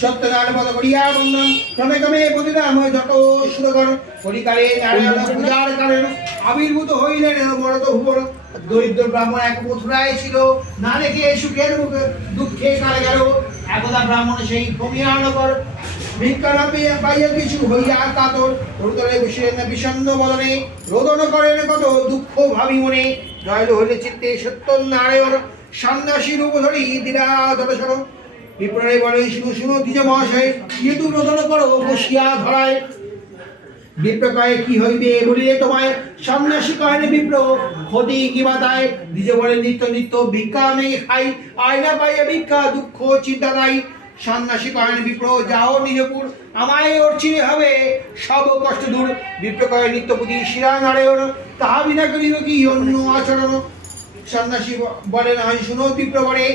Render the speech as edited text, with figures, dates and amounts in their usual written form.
সত্যনারায়ণ পদ করিয়া বন্দন ক্রমে ক্রমে প্রতিরাম যত সুরগণ কলিকালে নারায়ণ পূজার কারণ আবির্ভূত হইলেন মরত ভুবন। দরিদ্র ব্রাহ্মণ এক মথুরায় ছিল, না দেখে সুখের মুখ দুঃখে কালে গেল। একদা ব্রাহ্মণ সেই ভূমিয়া নগর, ভিক্ষা না পাইয়া কিছু হইয়া কাতর। তরুতলে বসিলেন বিষণ্ণ বদনে, রোদন করেন কত দুঃখ ভাবি মনে। জয়ল হইলে চিত্তে সত্যনারায়ণ, সন্ন্যাসী রূপ ধরি দিলা দর্শন। বিপ্রে বলে শুনো শুনো দ্বিজ মহাশয়, যেহেতু রোদন করো বসিয়া ধরায়। বিপ্র কয়ে কি হইবে বলিলে তোমায়, সন্ন্যাসী কহেন বিপ্র ক্ষতি কি বাতায়। দ্বিজ বলে নিত্য নিত্য ভিক্ষা আমি খাই, আয়না পাইয়া ভিক্ষা দুঃখ চিন্তা নাই। সন্ন্যাসী কহেন বিপ্র যাও নিজপুর, আমায় অর্চিনে হবে সব কষ্ট দূর। বিপ্র কয়ে নিত্যপতি শিরা নারায়ণ, তাহা বিনা করিব কি অন্য আচরণ। সন্ন্যাসী বলে না শুনো বিপ্র বলে